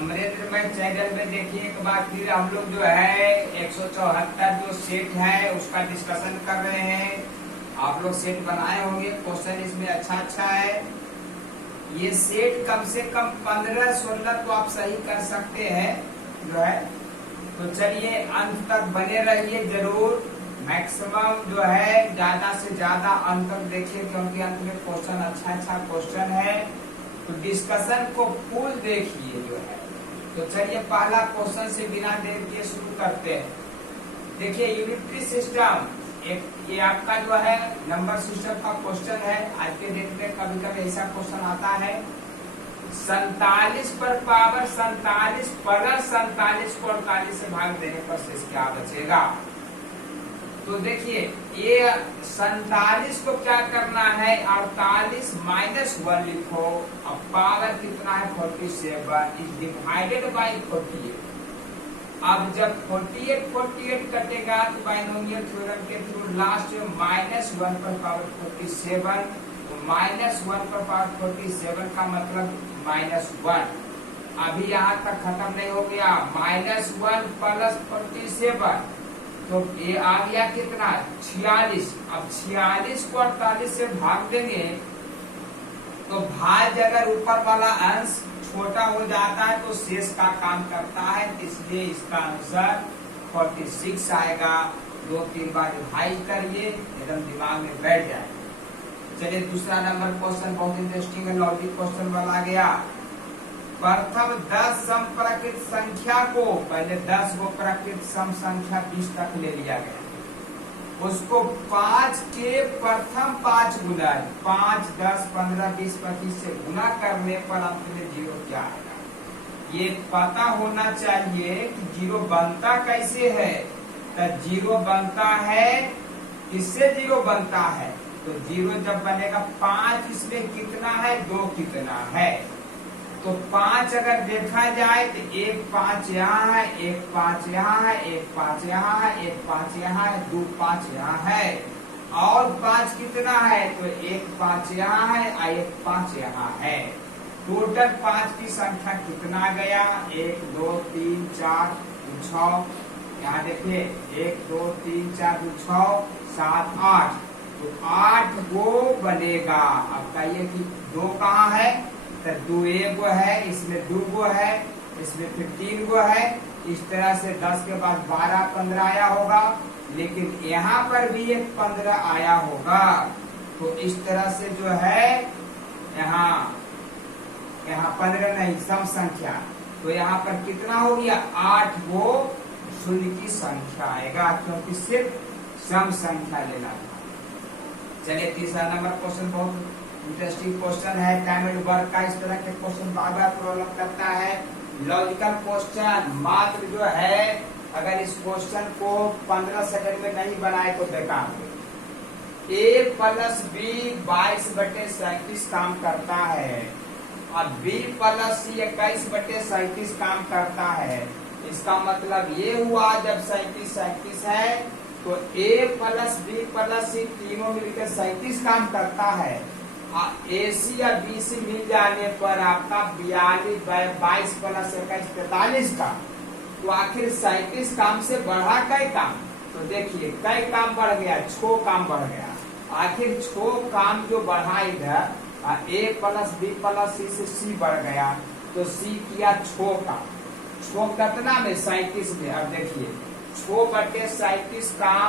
अमरेंद्रमय channel में देखिए एक बार फिर हम लोग जो है 174 जो सेट है उसका डिस्कशन कर रहे हैं। आप लोग सेट बनाए होंगे, क्वेश्चन इसमें अच्छा है। ये सेट कम से कम 15-16 तो आप सही कर सकते हैं जो है। तो चलिए अंत तक बने रहिए जरूर। मैक्सिमम जो है ज्यादा से ज्यादा अंत तक देखिए, क्योंकि अंत में क्वेश्चन अच्छा क्वेश्चन है। तो डिस्कशन को फुल देखिए जो है। तो चलिए पहला क्वेश्चन से बिना देर के शुरू करते हैं। देखिए यूनिटरी सिस्टम ये आपका जो है नंबर सिस्टम का क्वेश्चन है। आज के डेट में कभी कभी ऐसा क्वेश्चन आता है 47 पर पावर 47 प्लस 47 को 48 से भाग देने पर शेष क्या बचेगा। तो देखिए ये 47 को क्या करना है, 48 -1 लिखो। अब पावर कितना है 47 इज डिवाइडेड बाई 48। अब जब 48 कटेगा तो बाइनोमियल थ्योरम के थ्रू लास्ट में -1 पर पावर 47, तो -1 पर पावर 47 का मतलब -1। अभी यहाँ तक खत्म नहीं हो गया, -1 प्लस 47 तो ये आ गया कितना 46। अब 46 को 48 से भाग देंगे तो भाज्य अगर ऊपर वाला अंश छोटा हो जाता है तो शेष का काम करता है, इसलिए इसका आंसर 46 आएगा। 2-3 बार रिवाइज करिए, एकदम दिमाग में बैठ जाए। चलिए दूसरा नंबर क्वेश्चन बहुत इंटरेस्टिंग है, लॉजिक क्वेश्चन वाला गया। प्रथम 10 सम प्राकृत संख्या को, पहले 10 को प्राकृत सम संख्या 20 तक ले लिया गया, उसको 5 के प्रथम 5 गुना 5, 10, 15, 20, 25 से गुना करने पर अंत में 0 क्या आएगा। ये पता होना चाहिए कि 0 बनता कैसे है। तो 0 बनता है, किससे 0 बनता है, तो 0 जब बनेगा 5 इसमें कितना है 2 कितना है। तो 5 अगर देखा जाए तो 1 5 यहाँ है, 1 5 यहाँ है, 1 5 यहाँ है, 1 5 यहाँ है, 2 5 यहाँ है, और 5 कितना है तो 1 5 यहाँ है और 1 5 यहाँ है। टोटल 5 की संख्या कितना गया 1 2 3 4 6, यहाँ देखिए 1 2 3 4 6 7 8, तो 8 गो बनेगा। अब कहिए कि 2 कहाँ है, तो 2 एगो है, इसमें 2 गो है, इसमें फिर 3 गो है। इस तरह से 10 के बाद 12 15 आया होगा, लेकिन यहाँ पर भी एक 15 आया होगा। तो इस तरह से जो है यहाँ 15 नहीं सम संख्या, तो यहाँ पर कितना हो गया 8 गो शून्य की संख्या आएगा, क्योंकि सिर्फ सम संख्या लेना था। चलिए तीसरा नंबर क्वेश्चन बहुत इंटरेस्टिंग क्वेश्चन है। टाइम एंड वर्क का इस तरह के क्वेश्चन बार बार प्रॉब्लम करता है। लॉजिकल क्वेश्चन मात्र जो है, अगर इस क्वेश्चन को 15 सेकंड में नहीं बनाए तो बेकार हो। A + B 22/37 काम करता है और B + C 21/37 काम करता है। इसका मतलब ये हुआ जब 37 है तो A + B + C तीनों मिलकर 37 काम करता है। AC या BC मिल जाने पर आपका 42 + 21 43 का, तो आखिर 37 काम से बढ़ा कई काम, तो देखिए कई काम बढ़ गया 6 काम बढ़ गया। आखिर 6 काम जो बढ़ा इधर A + B + C से C बढ़ गया, तो C किया 6 काम, 6 कितना में 37 में। अब देखिए 6/37 काम,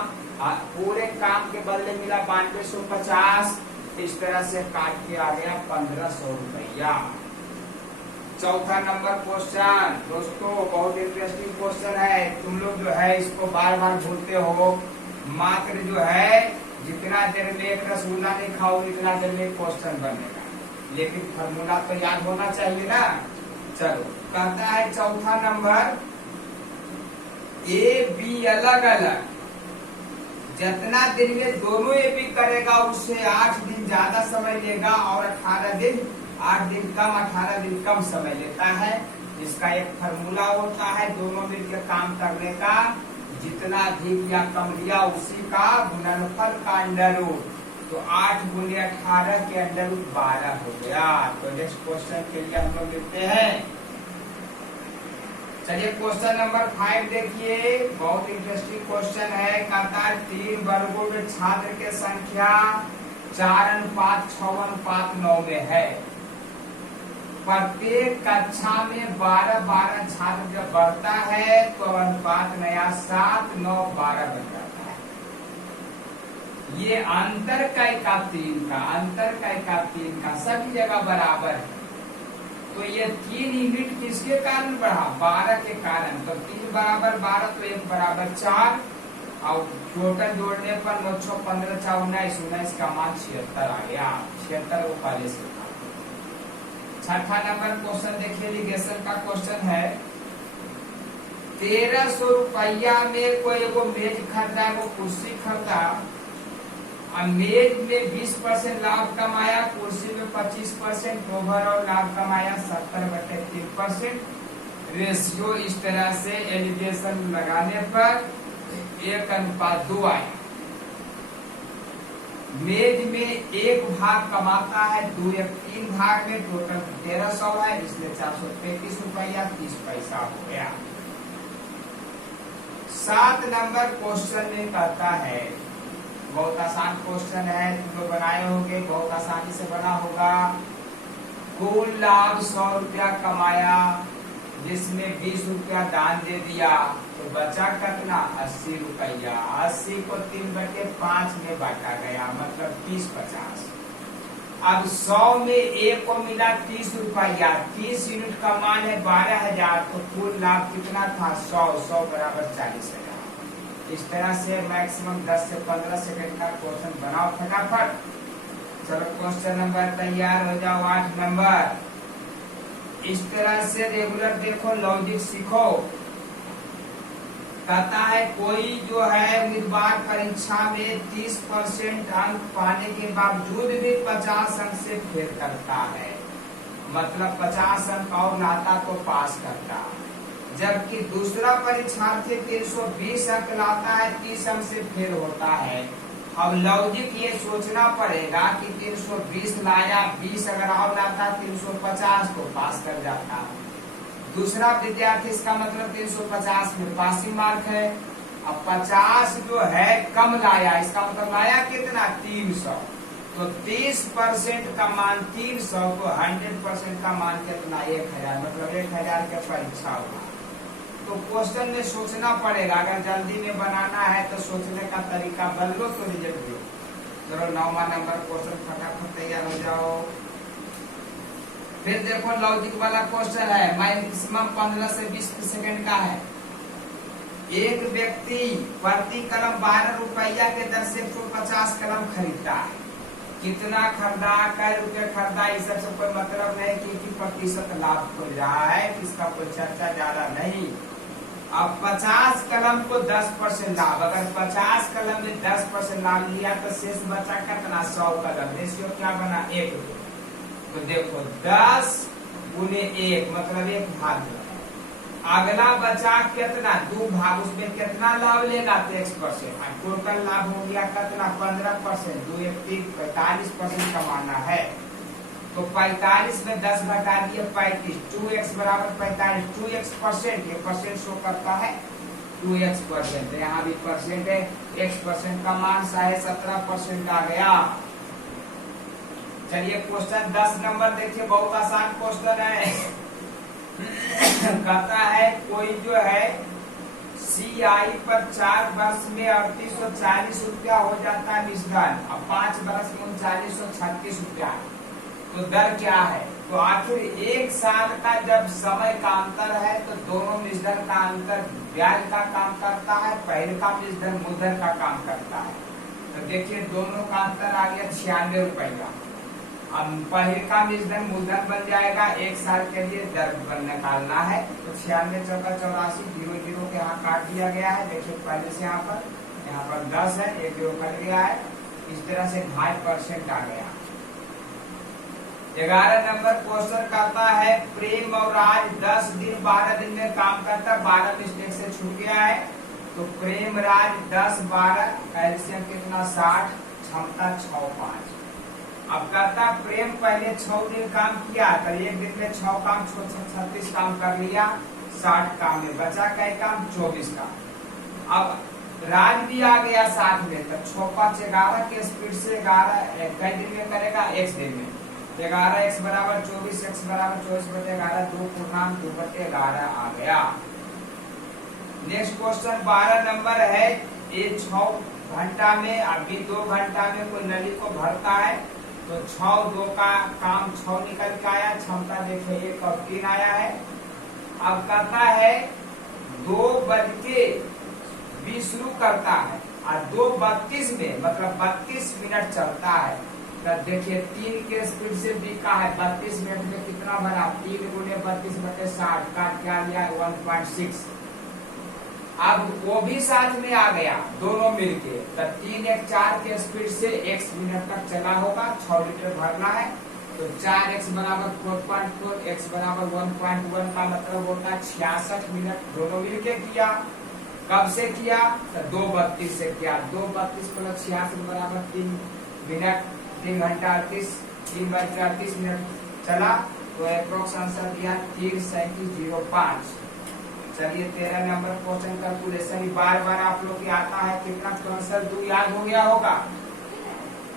पूरे काम के बदले मिला 9250, इस तरह से काट के आ गया 1500 रुपया। चौथा नंबर क्वेश्चन दोस्तों बहुत इंटरेस्टिंग क्वेश्चन है। तुम लोग जो है इसको बार बार भूलते हो। मात्र जो है जितना देर में एक रसगुल्ला नहीं खाओ इतना देर में क्वेश्चन बनेगा, लेकिन फॉर्मूला तो याद होना चाहिए ना। चलो कहता है चौथा नंबर A B अलग अलग जितना दिन में दोनों ए बी करेगा उससे 8 दिन ज्यादा समय लेगा और 8 दिन कम 18 दिन कम समय लेता है। इसका एक फार्मूला होता है दोनों मिलकर काम करने का, जितना अधिक या कम लिया उसी का गुणनफल का अंडर रूट, तो 8 × 18 के अंडर रूट 12 हो गया। तो नेक्स्ट क्वेश्चन के लिए हम लोग लिखते हैं चलिए क्वेश्चन नंबर 5 देखिए, बहुत इंटरेस्टिंग क्वेश्चन है। कहता है 3 वर्गों में छात्र की संख्या 4:6:9 में है। प्रत्येक कक्षा में 12 छात्र जब बढ़ता है तो अनुपात नया 7:9:12 बन जाता है। ये अंतर का सभी जगह बराबर है। तो ये 3 यूनिट किसके कारण बढ़ा? 12 के कारण। तो 3 बराबर 12 तो 1 बराबर 4 और टोटल जोड़ने पर 9 6 15 4 19 का मान 76 आ गया। 76 वो पहले से था। छठा नंबर क्वेश्चन देखिए, लिगेशन का क्वेश्चन है। 1300 रुपया में कोई एगो मेज खरीदा, एगो कुर्सी खरीदा। मेज में 20% लाभ कमाया, कुर्सी में 25%, ओवरऑल लाभ कमाया 70/3%। रेशियो इस तरह से एलिगेशन लगाने पर 1:2 आया। मेज में 1 भाग कमाता है, 2 1 3 भाग में, टोटल 1300 है, इसलिए 433 रुपया 30 पैसा हो गया। 7 नंबर क्वेश्चन में कहता है, बहुत आसान क्वेश्चन है, तुम लोग बनाए होंगे, बहुत आसानी से बना होगा। कुल लाभ 100 रुपया कमाया, जिसमें 20 रुपया दान दे दिया, तो बचा कितना? 80 रुपया। 80 को 3/5 में बांटा गया, मतलब 30-50। अब 100 में 1 को मिला 30 रुपया, 30 यूनिट का मान है 12,000, तो कुल लाभ कितना था? 100 बराबर 40,000। इस तरह से मैक्सिमम 10 से 15 सेकंड का क्वेश्चन बनाओ फटाफट। चलो क्वेश्चन नंबर तैयार हो जाओ। 8 नंबर, इस तरह से रेगुलर देखो, लॉजिक सीखो। कहता है कोई जो है उम्मीदवार परीक्षा में 30% अंक पाने के बावजूद भी 50 अंक से फेल करता है, मतलब 50 अंक और लाता तो पास करता। जबकि दूसरा परीक्षार्थी 320 अंक लाता है, 30 अंक से फेल होता है। अब लॉजिक ये सोचना पड़ेगा कि 320 लाया, 20 अगर और लाता 350 तो पास कर जाता। दूसरा विद्यार्थी, इसका मतलब 350 में पासिंग मार्क है। अब 50 जो है कम लाया, इसका मतलब लाया कितना? 300। तो 30% का मान 300, तो 100% का मान कितना? 1000, मतलब 1000 का परीक्षा हुआ। तो क्वेश्चन में सोचना पड़ेगा, अगर जल्दी में बनाना है तो सोचने का तरीका बदलो तो रिजल्ट दो। चलो 9वां नंबर क्वेश्चन फटाफट तैयार हो जाओ। फिर देखो लॉजिक वाला क्वेश्चन है, मैक्सिमम 15 से 20 सेकंड का है। एक व्यक्ति प्रति कलम 12 रुपया के दर से 150 कलम खरीदता है। कितना खरीदा, कै रुपये खरीदा, इस सबसे कोई मतलब नहीं कि प्रतिशत लाभ हो रहा है, इसका कोई चर्चा ज्यादा नहीं। अब 50 कलम को 10% लाभ, अगर 50 कलम में 10% लाभ लिया तो शेष बचा कितना? 100 कलम। रेशियो क्या बना? 1। तो देखो 10 गुने 1 मतलब 1 भाग। अगला बचा कितना? 2 भाग, उसमें कितना लाभ लेगा? 10%। टोटल लाभ हो गया कितना? 15%। 2 1 3 45% कमाना है। तो 45 में 10 घटा दिए 35, 2x बराबर 45, 2x%, ये परसेंट शो करता है 2x%, यहाँ भी परसेंट है। x% का मान 17% आ गया। चलिए क्वेश्चन 10 नंबर देखिए, बहुत आसान क्वेश्चन है। कहता है कोई जो है CI पर 4 वर्ष में 3840 रुपया हो जाता है निष्धन, अब 5 वर्ष में 3936 रुपया, तो दर क्या है? तो आखिर 1 साल का जब समय का अंतर है तो दोनों निष्धन का अंतर ब्याज का काम करता है, पहले का निष्धन मूलधन का काम करता है। तो देखिए दोनों का अंतर आ गया 96 रुपया। अब पहले का निष्धन मूलधन बन जाएगा, 1 साल के लिए दर निकालना है। तो 96 चौका 84, 0 के यहाँ काट दिया गया है। देखिए पहले से यहाँ पर 10 है, 1 0 कट गया है। इस तरह से 2.5% आ गया। 11 नंबर क्वेश्चन कहता है प्रेम और राज 10 दिन 12 दिन में काम करता, 12 मिस्टेक से छूट गया है। तो प्रेम राज 10 12, कैल्शियम कितना? 60, क्षमता 6 5। अब कहता प्रेम पहले 6 दिन काम किया, तो 1 दिन में 6 काम 36 काम कर लिया, 60 काम में बचा कई काम 24 का। अब राज भी आ गया साथ में, तो 6 5 11 के स्पीड से 11 कई दिन में करेगा, x दिन में। 11x बराबर 24, x बराबर 24/11, 2/2/11 आ गया। नेक्स्ट क्वेश्चन 12 नंबर है। ये 6 घंटा में, अभी 2 घंटा में कोई नली को भरता है, तो 6 2 का काम 6 निकल के आया, क्षमता देखिए 1 और 3 आया है। अब कहता है 2:20 शुरू करता है और 2:32 में मतलब 32 मिनट चलता है। तो देखिए 3 के स्पीड से बीका है, 32 मिनट में कितना भरा, 3 × 32/60 का क्या लिया 1.6। अब वो भी साथ में आ गया, दोनों मिलके, तो 3 1 4 के स्पीड से x मिनट तक चला होगा, 6 लीटर भरना है। तो 4x बराबर 4.4, x बराबर 1.1 का मतलब होता है 66 मिनट दोनों मिलके किया। कब से किया, तो 2:32 से किया। 2:32 + 66 बराबर 3 मिनट, 3 घंटा 3:38 मिनट चला। तो अप्रोक्स आंसर दिया 3:37:05। चलिए 13 नंबर क्वेश्चन कैलकुलेशन बार बार आप लोग के आता है, कितना आंसर 2 याद हो गया होगा।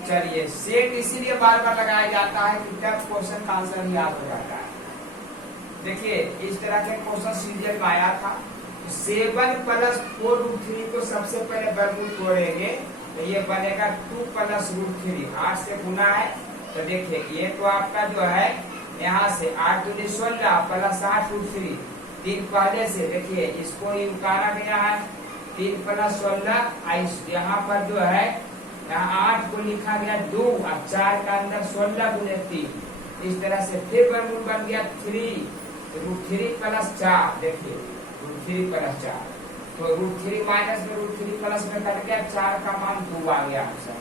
चलिए सेट इसीलिए बार बार लगाया जाता है कि तब क्वेश्चन का आंसर याद हो जाता है। देखिए इस तरह के क्वेश्चन सीरियल में आया था। 7 + 4√3 को सबसे पहले वर्गमूल तोड़ेंगे, तो ये बनेगा 2 + √3, 8 से गुना है। तो देखिए ये तो आपका जो है यहाँ से 8 दूनी 16 + 8√3, 3 पहले से, देखिए इसको ही उतारा गया है 3 + 16। यहाँ पर जो है यहाँ 8 को लिखा गया 2 और 4 का अंदर 16 × 3। इस तरह से फिर वर्गमूल बन गया 3 √3 + 4। देखिए √3 + 4, तो √3 माइनस में √3 प्लस में कट गया, 4 का मान 2 आ गया आंसर।